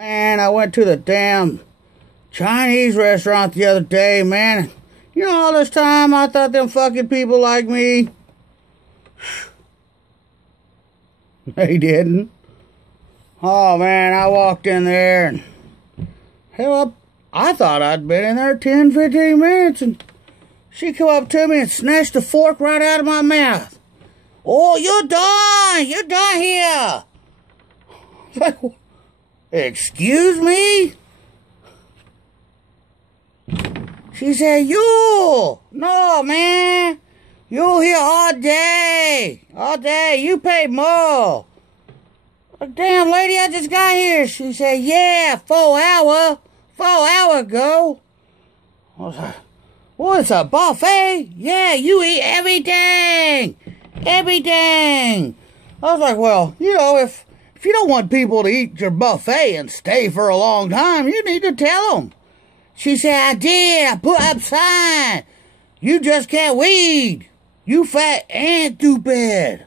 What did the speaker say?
Man, I went to the damn Chinese restaurant the other day, man. You know, all this time I thought them fucking people like me. They didn't. Oh, man, I walked in there and hell, I thought I'd been in there 10, 15 minutes and she come up to me and snatched the fork right out of my mouth. Oh, you're done. You're done here. Like, excuse me? She said, you. No, man. You here all day. All day. You pay more. Damn, lady, I just got here. She said, yeah, 4 hours. 4 hours ago. I was like, what, it's a buffet? Yeah, you eat everything. Everything. I was like, well, you know, if you don't want people to eat your buffet and stay for a long time, you need to tell them. She said, I did. I put up sign. You just can't weed. You fat and stupid.